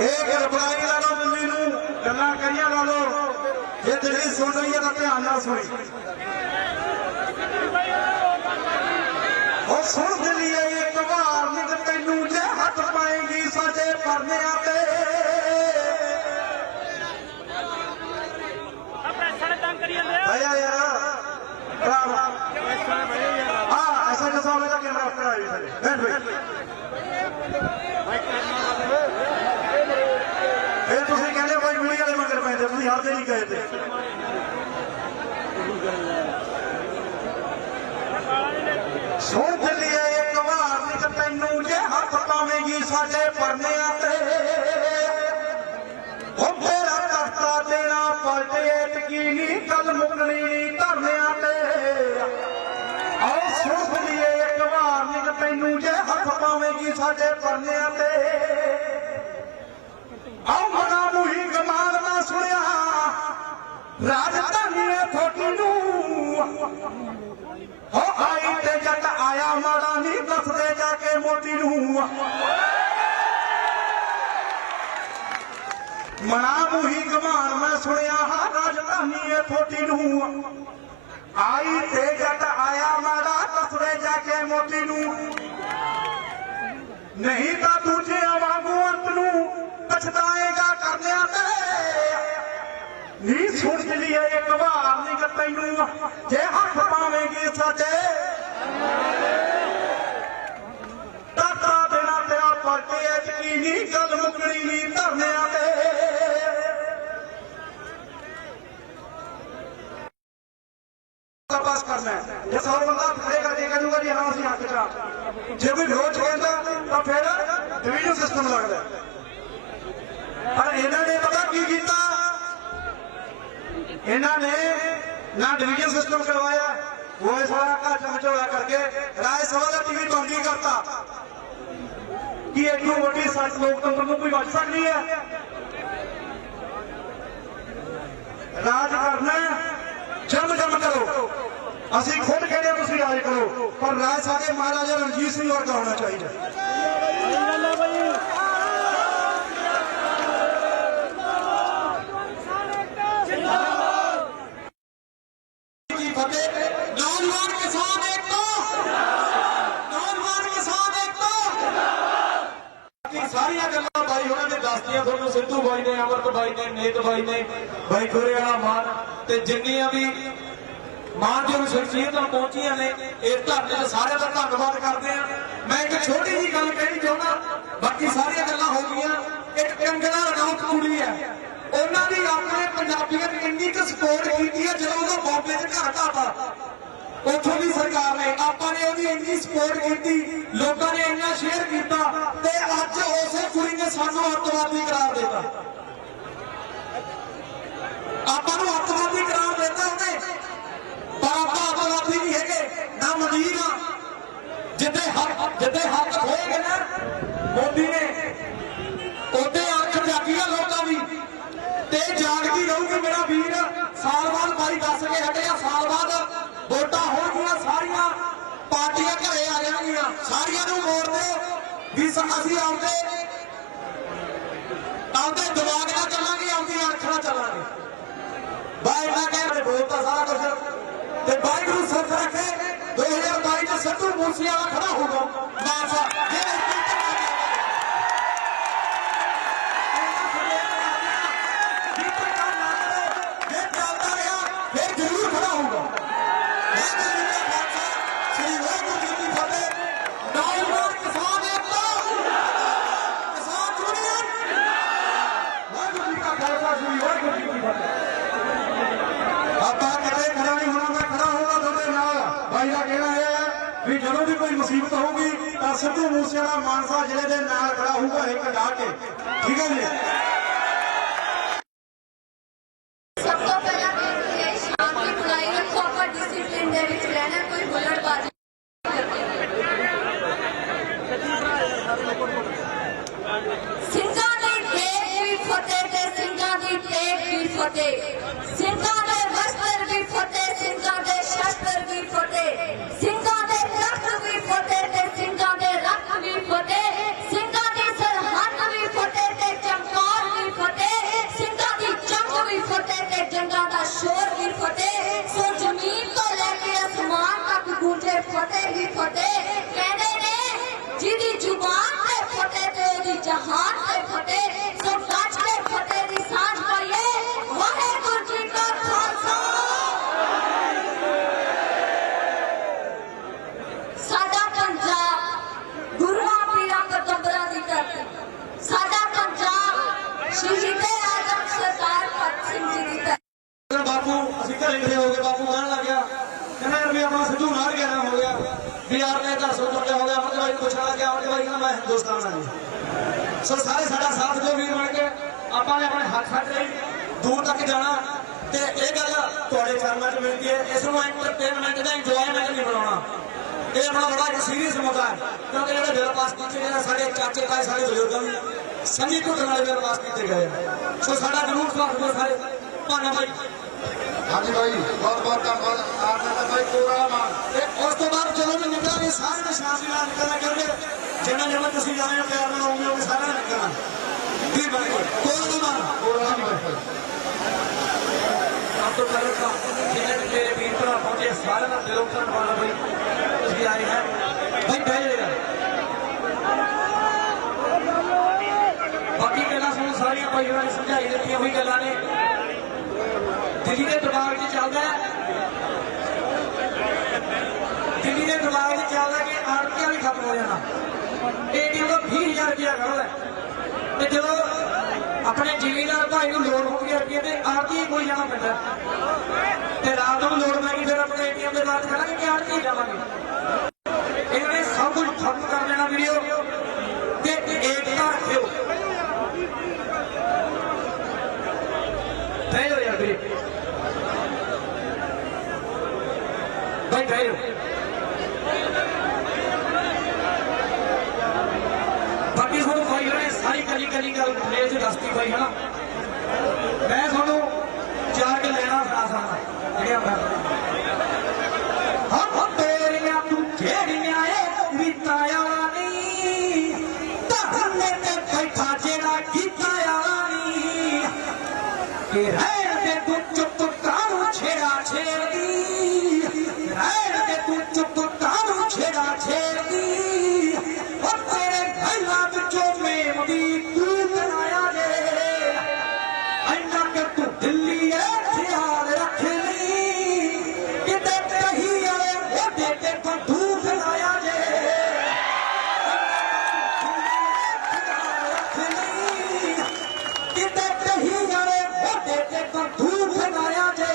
एक रबड़ाई ला लो दिल्ली नूं, गल्लां करियां ला लो। जे दिल्ली सुन रही है तो ध्यान नाल सुनी। ओ सुन दिल्लीए एक वार निक तैनू जे हथ पाएगी साडे परनियां ते। भैया यार हाँ ऐसा जैसा होने का कैमरा बैठ भाई। फिर तुम कहते भाई मीडिया वाले मंगर पैंते तुम हर दिन ही गए थे। सुन दिल्लीए एक वार निक तैनू जे हथ पावेगी साडे परनियां ते। ओ तेरा करता देना पलटे यकीनी कल मुकनी धरनियां ते। आओ सुन दिल्लीए एक वार निक तैनू जे हथ पावेगी साडे परनियां ते। आओ मना मुही गमान ना सुनिया राजधानी थोड़ी नूं। हो आई ते जट आया माड़ा नी दस दे जाके मोटी नूं। मना मुही गमान मैं सुनिया राजधानी थोड़ी नूं। आई ते जट आया माड़ा दस दे जाके मोटी नूं। नहीं तो दूजे वांगू अंत नूं पछताएगा करनियां ते। नी सुन दिल्लीए एक बार निक तैनू जे हथ पावेगी साडे। टाटा देना तेरा पलटे यकीनी गल मुकनी नी धरनियां ते। बस करना है जे 100 बंदा खड़ेगा जे करूंगा जी हाँ असीं हक चा। जे कोई विरोध कहता तो फिर डिवीजन सिस्टम लगता है। पर इन्होंने पता की किया, इन्होंने ना डिवीजन सिस्टम करवाया वो सारा घर चमचोड़ा करके राज्यसभा का टीवी बंद ही करता कि एडू मोटी लोकतंत्र को कोई बच सकती है। राज करना जम जम करो, असी खुद कहते तुम राज करो, पर राज साढ़े महाराजा रणजीत सिंह वर्गा होना चाहिए। नौजवान किसान एक तो, नौजवान किसान एक तो। सारिया गल्लां भाई उन्होंने दस दियां थोनों, सिद्धू भाई ने, अमृत भाई ने, नेत भाई ने, भाई गोरे वाला मान ते जिन्नियां भी मानयोग शख्सियतां पहुंचियां ने इस धरने च सारे का धन्नवाद करते हैं। मैं एक छोटी जी गल कहनी चाहना, बाकी सारिया गल्लां हो गईयां। एक कंगना रनौत कुड़ी है, उन्होंने अपने पंजाबियत इन्नी क सपोर्ट की है जो बॉम्बे च घर ढाता उथों भी सरकार ने आपने इन्नी सपोर्ट की, लोगों ने इन्ना शेयर किया, अज उस कुड़ी ने सानू अतवादी करार देता। आपू अतवादी करार देता उन्हें, पर आप अतवादी नहीं है ना मदीर हाँ। जिथे हक होएगा ना मोदी ने उदे अख जागी लोगों की ते जागती रहूगी। मेरा वीर साल बाद भाई दस के हटे साल बाद वोटां होणगियां, सारिया पार्टियां घरे आ जाएंगियां, सारिया मोड़ दो भी असीं आपदे दिमाग ना चलांगे, आपदी अख ना चलांगे। भाई मैं कह बोलता सारा कुछ ते वाहिगुरू सुख रखे। 2022 च सिद्धू मूसेवाला खड़ा होगा मानसा ਜਦੋਂ भी कोई मुसीबत होगी तो सिद्धू मूसेवाला मानसा जिले के नाल खड़ा होगा एक ला के। ठीक है जी। सब तो पहला शांति बनाई रखो, अपना डिसिप्लिन दे विच रहना, कोई बुलटबाजी ਸਿੰਘਾਂ ਦੀ ਠੇਕ ਵੀ ਫਤਿਹ ਤੇ ਸਿੰਘਾਂ ਦੀ ਠੇਕ ਵੀ ਫਤਿਹ, ਸਿੰਘਾਂ ਦੇ ਵਸਤਰ ਵੀ ਫਤਿਹ, ਸਿੰਘਾਂ ਦੇ ਸ਼ਸਤਰ ਵੀ ਫਤਿਹ, ਸਿੰਘਾਂ ਦੇ ਤਖਤ ਵੀ ਫਤਿਹ ਤੇ ਸਿੰਘਾਂ ਦੇ ਰੱਖ ਵੀ ਫਤਿਹ, ਸਿੰਘਾਂ ਦੀ ਸਰਹੱਦ ਵੀ ਫਤਿਹ ਤੇ ਚਮਕਾ ਹਿੰਦੁਸਤਾਨ ਆ ਜੀ। ਸੋ ਸਾਰੇ ਸਾਡਾ ਸਾਥ ਦਿਓ ਵੀਰ ਬਣ ਕੇ, ਆਪਾਂ ਨੇ ਆਪਣੇ ਹੱਥ ਛੱਡ ਲਈ ਦੂਰ ਤੱਕ ਜਾਣਾ ਤੇ ਇਹ ਗੱਲ ਤੁਹਾਡੇ ਚਰਨਾਂ 'ਚ ਮਿਲਦੀ ਹੈ। ਇਸ ਨੂੰ ਐਂਟਰਟੇਨਮੈਂਟ ਦਾ ਇੰਜੋਇਮੈਂਟ ਨਹੀਂ ਬਣਾਉਣਾ, ਇਹ ਆਪਣਾ ਬੜਾ ਇੱਕ ਸੀਰੀਅਸ ਮੁੱਦਾ ਹੈ, ਕਿਉਂਕਿ ਜਿਹੜੇ ਬਿੱਲ ਪਾਸ ਕੀਤੇ ਗਏ ਸਾਡੇ ਚਾਚੇ ਤਾਏ ਸਾਡੇ ਬਜ਼ੁਰਗਾਂ ਨੂੰ ਸੰਗੀ ਘੁੱਟਣ ਵਾਲੇ ਬਿੱਲ ਪਾਸ ਕੀਤੇ ਗਏ। ਸੋ ਸਾਡਾ ਜ਼ਰੂਰ ਸਾਥ ਦਿਓ ਸਾਰੇ। ਭਾਨਾ ਭਾਈ। ਹਾਂਜੀ ਭਾਈ, ਬਹੁਤ ਬਹੁਤ ਧੰਨਵਾਦ ਆਪ ਦਾ ਭਾਈ ਕੋਰਾ ਮਾਨ। ਤੇ ਉਸ ਤੋਂ ਬਾਅਦ ਜਦੋਂ ਵੀ ਨਿਕਲਾਂਗੇ ਸਾਰੇ ਨੇ ਸ਼ਾਂਤੀ ਨਾਲ ਨਿਕਲਣਾ, ਕਿਉਂਕਿ ਜਿੰਨਾ ਜਿੰਨਾ ਤੁਸੀਂ ਜਾਣੇ ਹੋ ਪਿਆਰ ਨਾਲ ਆਉਂਗੇ ਉਹ ਸਾਰਿਆਂ ਨੇ ਨਿਕਲਣਾ। ਵੀਰ ਬਣ ਕੇ ਕੋਰਾ ਮਾਨ। ਕੋਰਾ ਮਾਨ ਭਾਈ। ਸਭ ਤੋਂ ਪਹਿਲਾਂ ਤਾਂ ਜਿਹਨੇ ਵੀ ਮੇਰੇ ਵੀਰ ਭਰਾ ਪਹੁੰਚੇ ਸਾਰਿਆਂ ਦਾ ਦਿਲੋਂ ਧੰਨਵਾਦ ਬਈ, ਤੁਸੀਂ ਆਏ ਹੈ ਬਈ। ਬਹਿ ਜਾਏਗਾ ਬਾਕੀ ਗੱਲਾਂ ਸਾਨੂੰ ਸਾਰੀਆਂ ਭਾਈਆਂ ਨੇ ਸਮਝਾਈ ਦਿੱਤੀਆਂ ਹੋਈ ਗੱਲਾਂ ਨੇ। ਦਿੱਲੀ ਦੇ ਦਿਮਾਗ 'ਚ ਚੱਲਦਾ ਹੈ, ਦਿੱਲੀ ਦੇ ਦਿਮਾਗ 'ਚ ਚੱਲਦਾ ਕਿ ਆੜਤੀਆਂ ਵੀ ਖਤਮ ਹੋ ਜਾਣਾ। ਏਟੀਐਮ ਦਾ 20,000 ਰੁਪਇਆ ਖੜਦਾ ਤੇ ਜਦੋਂ ਆਪਣੇ ਜ਼ਿਮੀਂਦਾਰ ਭਾਈ ਨੂੰ ਲੋੜ ਹੁੰਦੀ ਹੈ ਰੁਪਏ ਤੇ ਆੜਤੀ ਕੋਈ ਜਾਣਾ ਪੈਂਦਾ ਤੇ ਰਾਤ ਨੂੰ ਲੋੜ ਪੈ ਗਈ ਫਿਰ ਆਪਣੇ ਏਟੀਐਮ ਦੇ ਬਾਅਦ ਕਰਾਂਗੇ ਕਿ ਆੜਤੀ ਜਾਵਾਂਗੇ। ਇਹਨਾਂ ਨੇ ਸਭ ਕੁਝ ਖਤਮ ਕਰ ਦੇਣਾ ਵੀਡੀਓ ਤੇ ਏਕਤਾ ਰੱਖਿਓ। ਬਹਿ ਜਾਓ ਯਾਰ ਵੀਰੇ, ਭਾਈ ਬਹਿ ਜਾਓ। ਬਾਕੀ ਤੁਹਾਨੂੰ ਭਾਈ ਨੇ ਸਾਰੀ ਕਲੀ ਗੱਲ ਪਲੇਅ 'ਚ ਦੱਸਤੀ ਭਾਈ ਹਨਾ। ਮੈਂ ਤੁਹਾਨੂੰ ਚਾਰ ਕੇ ਲੈਣਾ ਸੁਣਾ ਸਕਦਾ ਜਿਹੜੀਆਂ ਹਾਂ ਤੇਰੀਆਂ ਤੂੰ ਜਿਹੜੀਆਂ ਏ ਰੀਤਾਂ ਵਾਲਾ ਨੀ, ਧਰਨੇ ਤੇ ਬੈਠਾ ਜਿਹੜਾ ਕੀਤਾ ਵਾਲਾ ਨੀ, ਕਿ ਰਹਿਣ ਦੇ ਤੂੰ ਚੁੱਪ ਕਾਹਨੂੰ ਛੇੜਾ ਛੇੜਦੀ, ਰਹਿਣ ਦੇ ਤੂੰ ਚੁੱਪ ਕਾਹਨੂੰ ਛੇੜਾ ਛੇੜਦੀ, ਉਹ ਤੇਰੇ ਗੱਲਾਂ ਵਿੱਚੋਂ ਮੇਮ ਦੀ ਤੂੰ ਬਣਾਇਆ ਜੇ, ਇੰਨਾ ਕਿ ਤੂੰ ਦਿੱਲੀ ਏ ਖਿਆਲ ਰੱਖ ਲਈ, ਕਿਤੇ ਕਹੀ ਵਾਲੇ ਮੋਢੇ ਤੇ ਬੰਦੂਕ ਲਾਇਆ ਜੇ, ਰੱਖ ਲਈ, ਕਿਤੇ ਕਹੀ ਵਾਲੇ ਮੋਢੇ ਤੇ ਬੰਦੂਕ ਲਾਇਆ ਜੇ।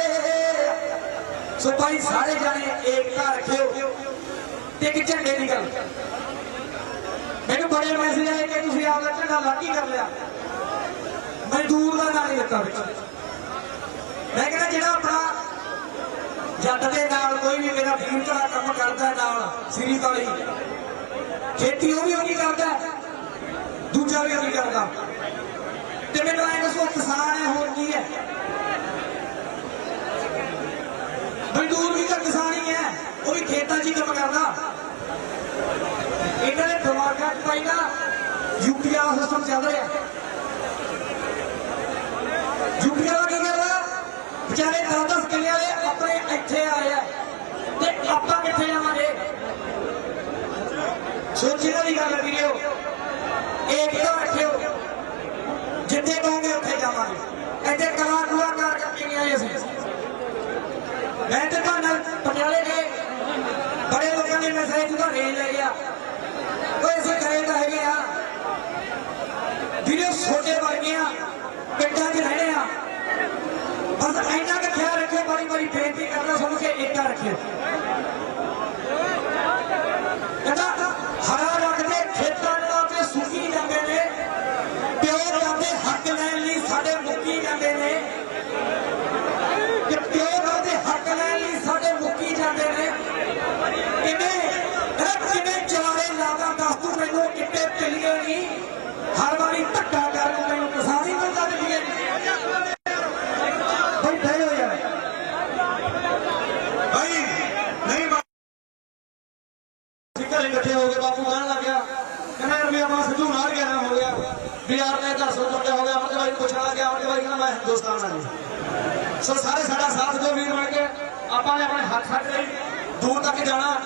ਸੋ ਭਾਈ ਸਾਰੇ ਜਾਣੇ ਏਕਤਾ ਰੱਖਿਓ ਤੇ ਇੱਕ ਝੰਡੇ ਦੀ ਗੱਲ। ਮੈਨੂੰ ਬੜੇ ਮੈਸੇਜ ਆਏ ਕਿ ਤੁਸੀਂ ਆਪਦਾ ਝੰਡਾ ਲਾਗੀ ਕਰ ਲਿਆ, ਮਜ਼ਦੂਰ ਦਾ ਨਾਂ ਨਹੀਂ ਦਿੱਤਾ ਵਿੱਚ। ਮੈਂ ਕਹਿੰਦਾ ਜਿਹੜਾ ਆਪਣਾ ਜੱਟ ਦੇ ਨਾਲ ਕੋਈ ਵੀ ਮੇਰਾ ਵੀਰ ਭਰਾ ਕੰਮ ਕਰਦਾ ਨਾਲ ਸਿਰੀ ਤਾਲੀ ਖੇਤੀ ਉਹ ਵੀ ਉਹੀ ਕਰਦਾ, ਦੂਜਾ ਵੀ ਉਹੀ ਕਰਦਾ, ਤੇ ਮੈਨੂੰ ਐਂ ਦੱਸੋ ਕਿਸਾਨ ਹੈ ਹੋਰ ਕੀ ਹੈ? ਮਜ਼ਦੂਰ ਵੀ ਤਾਂ ਕਿਸਾਨ ਹੀ ਹੈ, ਉਹ ਵੀ ਖੇਤਾਂ 'ਚ ਹੀ ਕੰਮ ਕਰਦਾ। ਇਹਨਾਂ ਦੇ ਦਿਮਾਗਾਂ 'ਚ ਭਾਈ ਨਾ ਯੂਪੀ ਵਾਲਾ ਸਿਸਟਮ ਚੱਲ ਰਿਹਾ। ਯੂਪੀ ਵਾਲਾ ਕੀ ਕਰਦਾ, ਵਿਚਾਰੇ 10-10 ਕਿੱਲੇ ਵਾਲੇ ਆਪਣੇ ਇੱਥੇ ਆਏ ਆ ਤੇ ਆਪਾਂ ਕਿੱਥੇ ਜਾਵਾਂਗੇ? ਸੋਚਣ ਵਾਲੀ ਗੱਲ ਹੈ ਵੀਰੋ, ਏਕਤਾ ਰੱਖਿਓ, ਜਿੱਥੇ ਕਹੋਗੇ ਉੱਥੇ ਜਾਵਾਂਗੇ। ਇੱਥੇ ਕਲਾ ਕੁਆ ਕਰਕੇ ਨਹੀਂ ਆਏ ਅਸੀਂ। ਮੈਂ ਤੇ ਤੁਹਾਨੂੰ ਪਟਿਆਲੇ ਦੇ ਬੜੇ ਲੋਕਾਂ ਨੇ ਮੈਸੇਜ ਤੋਂ ਰੇਲ ਲੈ ਗਿਆ, ਉਹ ਅਸੀਂ ਕਰੇ ਤਾਂ ਹੈਗੇ ਆ ਵੀਡੀਓ ਛੋਟੇ ਵਰਗੇ ਆ, ਪਿੰਡਾਂ 'ਚ ਰਹਿਣੇ ਆ, ਬਸ ਇੰਨਾ ਕੁ ਖਿਆਲ ਰੱਖਿਓ। ਬੜੀ ਬੇਨਤੀ ਕਰਦਾ ਸੁਣ ਕੇ ਏਕਤਾ ਰੱਖਿਓ। ਕਹਿੰਦਾ ਹਰਾ ਰੱਖਦੇ ਖੇਤਾਂ ਨੂੰ ਆਪੇ ਸੁੱਕੀ ਜਾਂਦੇ ਨੇ, ਪਿਓ ਜਾਂਦੇ ਹੱਕ ਲੈਣ ਲਈ ਸਾਡੇ ਮੁੱਕੀ ਜਾਂਦੇ ਨੇ, ਕਿ ਪਿਓ ਜਾਂਦੇ ਹੱਕ ਲੈਣ ਲਈ ਸਾਡੇ ਮੁੱਕੀ ਜਾਂਦੇ ਨੇ। ਕਿਵੇਂ ਚਾਰੇ ਲਾਦਾ ਦੱਸ ਤੂੰ ਮੈਨੂੰ ਕਿੱਤੇ ਪਿਲੀਏ ਨਹੀਂ, ਹਰ ਵਾਰੀ ਧੱਕਾ ਕਰਨ ਤੈਨੂੰ ਕਿਸਾਨੀ ਮਿਲਦਾ ਪਿਲੀਏ ਭਾਈ। ਬਹਿ ਜਾਓ ਯਾਰ ਭਾਈ, ਨਹੀਂ ਘਰੇ ਇਕੱਠੇ ਹੋ ਗਏ। ਬਾਪੂ ਕਹਿਣ ਲੱਗ ਗਿਆ, ਕਹਿੰਦਾ ਯਾਰ ਵੀ ਆਪਣਾ ਸਿੱਧੂ ਨਾਲ ਗਿਆ ਹੋ ਗਿਆ ਵੀ ਯਾਰ ਮੈਂ 10 ਬੰਦੇ ਹੋ ਗਿਆ। ਅਮਰ ਭਾਈ ਨੂੰ ਪੁੱਛਣ ਲੱਗਿਆ, ਅਮਰ ਭਾਈ ਕਹਿੰਦਾ ਮੈਂ ਹਿੰਦੁਸਤਾਨ ਆ ਜੀ। ਸੋ ਸਾਰੇ ਸਾਡਾ ਸਾਥ ਦਿਓ ਵੀਰ ਬਣ ਕੇ, ਆਪਾਂ ਨੇ ਆਪਣੇ ਹੱਥ ਛੱਡ ਲਈ ਦੂਰ ਤੱਕ ਜਾਣਾ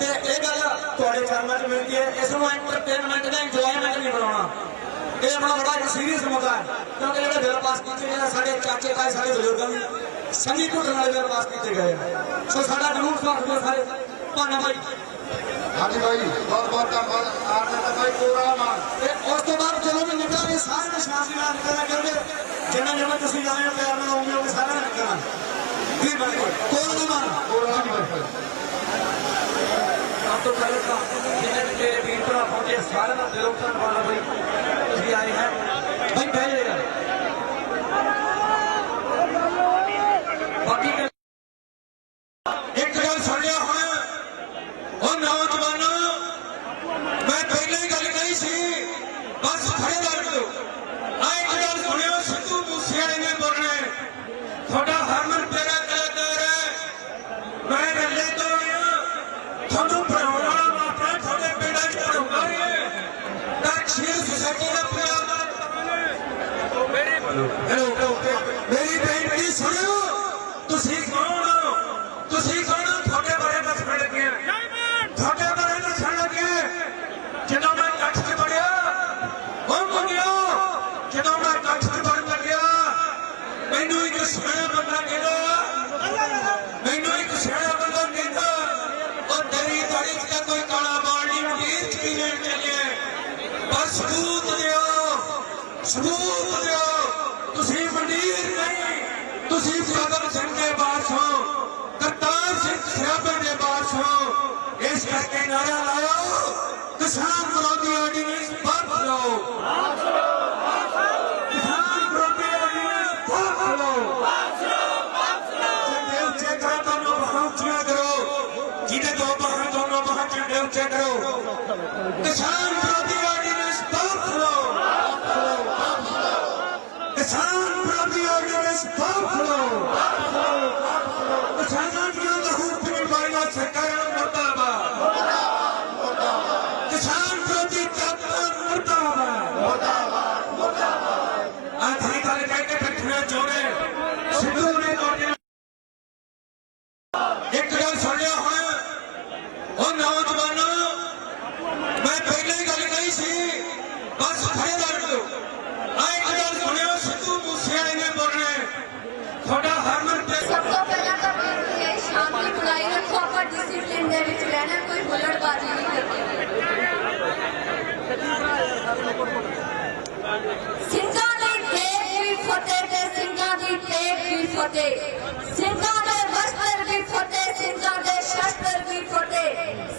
ਤੇ ਇਹ ਗੱਲ ਤੁਹਾਡੇ ਚਰਨਾਂ 'ਚ ਮਿਲਦੀ ਹੈ। ਇਸ ਨੂੰ ਐਂਟਰਟੇਨਮੈਂਟ ਦਾ ਇੰਜੋਇਮੈਂਟ ਨਹੀਂ ਬਣਾਉਣਾ, ਇਹ ਆਪਣਾ ਬੜਾ ਇੱਕ ਸੀਰੀਅਸ ਮੁੱਦਾ ਹੈ, ਕਿਉਂਕਿ ਜਿਹੜੇ ਬਿੱਲ ਪਾਸ ਕੀਤੇ ਗਏ ਸਾਡੇ ਚਾਚੇ ਤਾਏ ਸਾਡੇ ਬਜ਼ੁਰਗਾਂ ਨੂੰ ਸੰਗੀ ਘੁੱਟਣ ਵਾਲੇ ਬਿੱਲ ਪਾਸ ਕੀਤੇ ਗਏ। ਸੋ ਸਾਡਾ ਜ਼ਰੂਰ ਸਾਥ ਦਿਓ ਸਾਰੇ। ਭਾਨਾ ਭਾਈ। ਹਾਂਜੀ ਭਾਈ, ਬਹੁਤ ਬਹੁਤ ਧੰਨਵਾਦ ਆਪ ਦਾ ਭਾਈ ਕੋਰਾ ਮਾਨ। ਤੇ ਉਸ ਤੋਂ ਬਾਅਦ ਜਦੋਂ ਵੀ ਨਿਕਲਾਂਗੇ ਸਾਰੇ ਨੇ ਸ਼ਾਂਤੀ ਨਾਲ ਨਿਕਲਣਾ, ਕਿਉਂਕਿ ਜਿੰਨਾ ਜਿੰਨਾ ਤੁਸੀਂ ਜਾਣੇ ਹੋ ਪਿਆਰ ਨਾਲ ਆਉਂਗੇ ਉਹ ਸਾਰਿਆਂ ਨੇ ਨਿਕਲਣਾ। ਵੀਰ ਬਣ ਕੇ ਕੋਰਾ ਮਾਨ। ਕੋਰਾ ਮਾਨ ਭਾਈ। ਸਭ ਤੋਂ ਪਹਿਲਾਂ ਤਾਂ ਜਿੰਨੇ ਵੀ ਮੇਰੇ ਵੀਰ ਭਰਾ ਪਹੁੰਚੇ ਸਾਰਿਆਂ ਦਾ ਦਿਲੋਂ ਧੰਨਵਾਦ ਬਈ ਤੁਸੀਂ ਆਏ ਹੈ ਬਈ ਬਹਿ ਜਾਓ ਯਾਰ ਬਾਕੀ ਇੱਕ ਗੱਲ ਸੁਣ ਲਿਆ ਹੁਣ ਉਹ ਨੌਜਵਾਨੋ ਮੈਂ ਪਹਿਲਾਂ ਹੀ ਗੱਲ ਕਹੀ ਸੀ ਬਸ ਖੜੇ ਲੱਗ ਜਾਓ ਆ ਇੱਕ ਗੱਲ ਸੁਣਿਓ ਸਿੱਧੂ ਮੂਸੇਵਾਲੇ ਨੇ ਬੋਲਣਾ ਤੁਹਾਡਾ ਹਰਮਨ ਪਿਆਰਾ ਕਲਾਕਾਰ ਹੈ ਮੈਂ ਰੱਲੇ ਤੋਂ ਤੁਹਾਨੂੰ ਪੜਾਉਣ ਵਾਲਾ ਮਾਪਾ ਤੁਹਾਡੇ ਪਿੰਡਾਂ 'ਚ ਪੜਾਉਂਦਾ ਨਹੀਂ ਹੈ ਤਕਸ਼ੀਲ ਸੁਸਾਇਟੀ ਦਾ ਪੰਜਾਬ ਦਾ ਮੇਰੀ ਬੇਨਤੀ ਸੁਣਿਓ ਤੁਸੀਂ ਕੌਣ ਹੋ ਤੁਹਾਡੇ ਬਾਰੇ ਦੱਸਣ ਲੱਗੇ ਤੁਹਾਡੇ ਬਾਰੇ ਦੱਸਣ ਲੱਗੇ ਜਦੋਂ ਮੈਂ ਕੱਠ 'ਚ ਪੜਿਆ ਉਹ ਮੁੰਡਿਓ ਜਦੋਂ ਮੈਂ ਕੱਠ 'ਚ ਪੜਨ ਲੱਗਿਆ ਮੈਨੂੰ ਇੱਕ ਸਿਆਣਾ ਬੰਦਾ ਕਹਿੰਦਾ ਉਹ ਤੇਰੀ ਦਾੜੀ 'ਚ ਤਾਂ ਕੋਈ ਕਾਲਾ ਬਾਲ ਨਹੀਂ ਮੰਡੀਰ 'ਚ ਕੀ ਲੈਣ ਚੱਲਿਆ ਪਰ ਸਬੂਤ ਦਿਓ ਤੁਸੀਂ ਮੰਡੀਰ ਨਹੀਂ ਤੁਸੀਂ ਭਗਤ ਸਿੰਘ ਦੇ ਵਾਰਸ ਹੋ ਕਰਤਾਰ ਸਿੰਘ ਸਰਾਭੇ ਦੇ ਵਾਰਸ ਹੋ ਇਸ ਕਰਕੇ ਨਾਰਾ ਲਾਓ ਕਿਸਾਨ ਵਿਰੋਧੀ ਆਰਡੀਨੈਂਸ ਵਾਪਸ ਲਓ ਕਿਸਾਨ ਵਿਰੋਧੀ ਆਰਡੀਨੈਂਸ ਵਾਪਸ ਲਓ ਝੰਡੇ ਉੱਚੇ ਕਰੋ ਦੋਨੋਂ ਬਾਹਾਂ ਉੱਚੀਆਂ ਕਰੋ ਜਿਹਦੇ ਦੋ ਬਾਹਾਂ ਦੋਨੋਂ ਬਾਹਾਂ ਝੰਡੇ ਉੱਚੇ ਕਰੋ ਕਿਸਾਨ ਵਿਰੋਧੀ ਆਰਡੀਨੈਂਸ ਵਾਪਸ ਲਓ ਕਿਸਾਨ ਵਿਰੋਧੀ ਆਰਡੀਨੈਂਸ ਵਾਪਸ ਲਓ ਕਿਸਾਨਾਂ ਦੀਆਂ ਲਹੂ ਪੀਣ ਵਾਲੀਆਂ ਸਰਕਾਰਾਂ ਮੁਰਦਾਬਾਦ ਕਿਸਾਨ ਵਿਰੋਧੀ ਤਾਕਤਾਂ ਮੁਰਦਾਬਾਦ ਆਖਰੀ ਗੱਲ ਕਹਿ ਕੇ ਬੈਠਣਾ ਚਾਹੁੰਦੇ ਸਿੱਧੂ ਨੇ ਤੁਹਾਡੇ ਇੱਕ ਗੱਲ ਸੁਣ ਲਿਆ ਹੁਣ ਉਹ ਨੌਜਵਾਨੋ ਮੈਂ ਪਹਿਲਾਂ ਹੀ ਗੱਲ ਕਹੀ ਸੀ ਬਸ ਖੜੇ ਲੱਗ ਜਾਓ ਆ ਇੱਕ ਗੱਲ ਸੁਣਿਓ ਸਿੱਧੂ ਮੂਸੇਵਾਲੇ ਨੇ ਬੋਲਣਾ ਤੁਹਾਡਾ ਹਰਮਨ ਸਭ ਤੋਂ ਪਹਿਲਾਂ ਤਾਂ ਬੇਨਤੀ ਹੈ ਸ਼ਾਂਤੀ ਬਣਾਈ ਰੱਖੋ ਆਪਾਂ ਡਿਸਿਪਲਿਨ ਦੇ ਵਿੱਚ ਰਹਿਣਾ ਕੋਈ ਹੁੱਲੜਬਾਜ਼ੀ ਨਹੀਂ ਕਰਨੀ ਸਿੰਘਾਂ ਦੀ ਦੇਗ ਵੀ ਫਤਿਹ ਤੇ ਸਿੰਘਾਂ ਦੀ ਤੇਗ ਵੀ ਫਤਿਹ ਸਿੰਘਾਂ ਦੇ ਵਸਤਰ ਵੀ ਫਤਿਹ ਸਿੰਘਾਂ ਦੇ ਸ਼ਸਤਰ ਵੀ ਫਤਿਹ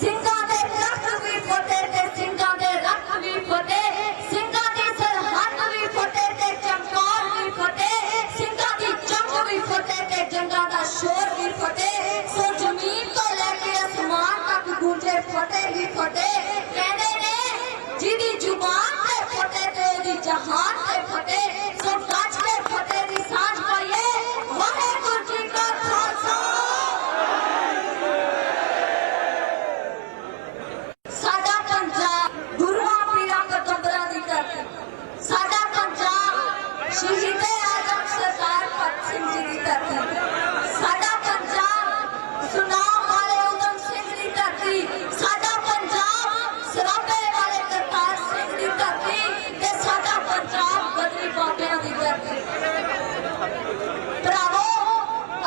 ਸਿੰਘਾਂ ਦੇ ਤਖਤ ਵੀ ਫਤਿਹ ਤੇ ਸਿੰਘਾਂ ਦੇ ਰੱਖ ਵੀ ਫਤਿਹ ਸਿੰਘਾਂ ਦੀ ਸਰਹੱਦ ਵੀ ਫਤਿਹ ਤੇ ਚਮਕੌਰ ਵੀ ਫਤਿਹ ਸਿੰਘਾਂ ਦੀ ਜੰਗ ਵੀ ਫਤਿਹ ਤੇ ਜੰਗਾਂ ਦਾ ਸ਼ੋਰ ਵੀ ਫਤਿਹ ਸੋ ਜ਼ਮੀਨ ਤੋਂ ਲੈ ਕੇ ਅਸਮਾਨ ਤੱਕ ਗੂੰਜੇ ਫਤਿਹ ਹੀ ਫਤਿਹ ਕਹਿੰਦੇ ਨੇ ਜਿਹਦੀ ਜ਼ੁਬਾਨ ਤੇ ਫਤਿਹ ਤੇ ਉਹਦੀ ਜਹਾਨ ਤੇ ਫਤਿਹ ਸੋ ਗੱਜ ਕੇ ਫਤਿਹ ਦੀ ਸਾਂਝ ਪਾਈਏ ਵਾਹਿਗੁਰੂ ਜੀ ਕਾ ਖਾਲਸਾ ਸਾਡਾ ਪੰਜਾਬ ਗੁਰੂਆਂ ਪੀਰਾਂ ਕਤੰਬਰਾਂ ਦੀ ਧਰਤੀ ਸਾਡਾ ਪੰਜਾਬ ਸ਼ਹੀਦੇ ਆਜ਼ਮ ਸਰਦਾਰ ਭਗਤ ਸਿੰਘ ਜੀ ਦੀ ਧਰਤੀ ਸਾਡਾ ਪੰਜਾਬ ਸੁਨਾਮ ਵਾਲੇ ਊਧਮ ਸਿੰਘ ਦੀ ਧਰਤੀ ਸਾਡਾ ਪੰਜਾਬ ਸਰਾਭੇ ਵਾਲੇ ਕਰਤਾਰ ਸਿੰਘ ਦੀ ਧਰਤੀ ਤੇ ਸਾਡਾ ਪੰਜਾਬ ਬਦਰੀ ਬਾਬਿਆਂ ਦੀ ਧਰਤੀ ਭਰਾਵੋ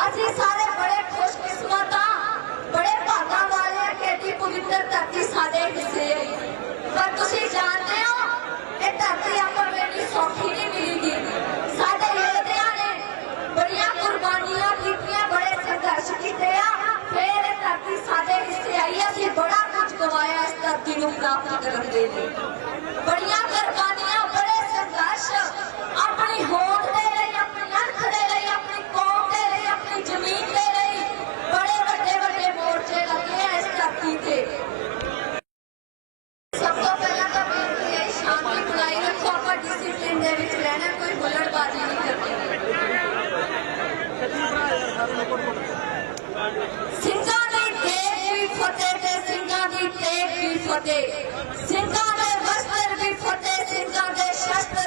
ਅਸੀਂ ਸਾਰੇ ਬੜੇ ਖੁਸ਼ਕਿਸਮਤ ਹਾਂ ਬੜੇ ਭਾਗਾਂ ਵਾਲੇ ਹਾਂ ਕਿ ਐਡੀ ਪਵਿੱਤਰ ਧਰਤੀ ਸਾਡੇ ਹਿੱਸੇ ਆਈ ਪਰ ਤੁਸੀਂ ਜਾਣਦੇ ਹੋ ਇਹ ਧਰਤੀ ਆਪਾਂ ਨੂੰ ਸੌਖੀ ਨਹੀਂ ਮਿਲੇਗੀ ਸਾਡੇ ਯੋਧਿਆਂ ਨੇ ਬੜੀਆਂ ਕੁਰਬਾਨੀਆਂ ਕੀਤੀਆਂ ਬੜੇ ਸੰਘਰਸ਼ ਕੀਤੇ ਆ ਫਿਰ ਇਹ ਧਰਤੀ ਸਾਡੇ ਹਿੱਸੇ ਆਈ ਅਸੀਂ ਬੜਾ ਕੁਝ ਗਵਾਇਆ ਇਸ ਧਰਤੀ ਨੂੰ ਪ੍ਰਾਪਤ ਕਰਨ ਦੇ ਲਈ ਬੜੀਆਂ ਕੁਰਬਾਨੀਆਂ ਬੜੇ ਸੰਘਰਸ਼ ਆਪਣੀ ਹੋਂਦ ਦੇ ਲਈ ਆਪਣੀ ਅੱਖ ਦੇ ਲਈ ਆਪਣੀ ਕੌਮ ਦੇ ਲਈ ਆਪਣੀ ਜ਼ਮੀਨ ਦੇ ਲਈ ਬੜੇ ਵੱਡੇ ਮੋਰਚੇ ਲੱਗੇ ਆ ਇਸ ਧਰਤੀ ਤੇ ਸਭ ਤੋਂ ਪਹਿਲਾਂ ਤਾਂ ਬੇਨਤੀ ਹੈ ਸ਼ਾਂਤੀ ਬਣਾਈ ਰੱਖੋ ਆਪਾਂ ਡਿਸਿਪਲਿਨ ਦੇ ਵਿੱਚ ਰਹਿਣਾ ਕੋਈ ਹੁੱਲੜਬਾਜ਼ੀ ਨਹੀਂ ਕਰਨੀ ਸਿੰਘਾਂ ਦੀ ਦੇਗ ਵੀ ਫਤਿਹ ਤੇ ਸਿੰਘਾਂ ਦੀ ਤੇਗ ਵੀ ਫਤਿਹ ਸਿੰਘਾਂ ਦੇ ਵਸਤਰ ਵੀ ਫਤਿਹ ਸਿੰਘਾਂ ਦੇ ਸ਼ਸਤਰ